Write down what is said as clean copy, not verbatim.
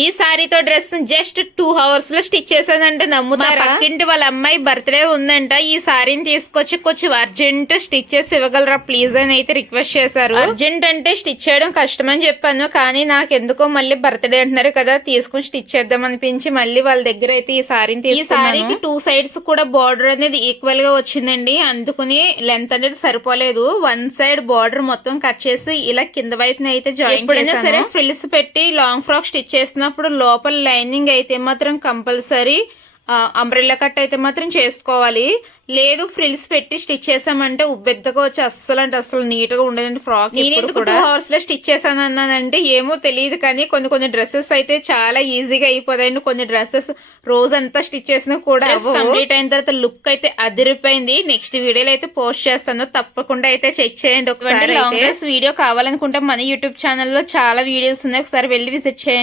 ఈ సారీతో dress just 2 hours లో stitch చేశానంటే నమ్ముతారా? పక్కింటి వాళ్ళ అమ్మాయి బర్త్డే ఉందంట, ఈ సారీని తీసుకొచ్చి కొంచెం అర్జెంట్ స్టిచ్ చేసి ఇవ్వగలరా ప్లీజ్ అని అయితే రిక్వెస్ట్ చేశారు. అర్జెంట్ అంటే స్టిచ్ చేయడం కష్టం అని చెప్పాను, కానీ నాకు ఎందుకో మళ్ళీ బర్త్డే అంటున్నారు కదా తీసుకుని స్టిచ్ చేద్దాం అనిపించి మళ్ళీ వాళ్ళ దగ్గర అయితే ఈ సారీని తీసుకున్నాను. ఈ సారీకి 2 sides కూడా బార్డర్ అనేది ఈక్వల్ గా వచ్చిందండి, అందుకుని లెంత్ అనేది సరిపోలేదు. 1 side బార్డర్ మొత్తం కట్ చేసి ఇలా కింద వైపున అయితే జాయిన్ చేశాను. సరే ఫ్రిల్స్ పెట్టి లాంగ్ ఫ్రాక్ స్టిచ్ చేసినప్పుడు లోపల లైనింగ్ అయితే మాత్రం కంపల్సరీ అంబ్రెల్లా కట్ అయితే మాత్రం చేసుకోవాలి. లేదు ఫ్రిల్స్ పెట్టి స్టిచ్ చేసామంటే ఉబ్బెద్దగా వచ్చి అస్సలు నీట్ గా ఉండదండి ఫ్రాక్. నేను 2 hours లో స్టిచ్ చేశాను అన్నానంటే ఏమో తెలియదు, కానీ కొన్ని డ్రెస్సెస్ అయితే చాలా ఈజీగా అయిపోతాయండి. కొన్ని డ్రెస్సెస్ రోజంతా స్టిచ్ చేసినా కూడా కంప్లీట్ అయిన తర్వాత లుక్ అయితే అదిరిపోయింది. నెక్స్ట్ వీడియోలో అయితే పోస్ట్ చేస్తాను, తప్పకుండా అయితే చెక్ చేయండి. ఒకసారి లాంగ్ డ్రెస్ వీడియో కావాలనుకుంటే మన యూట్యూబ్ ఛానల్లో చాలా వీడియోస్ ఉన్నాయి, ఒకసారి వెళ్ళి విజిట్ చేయండి.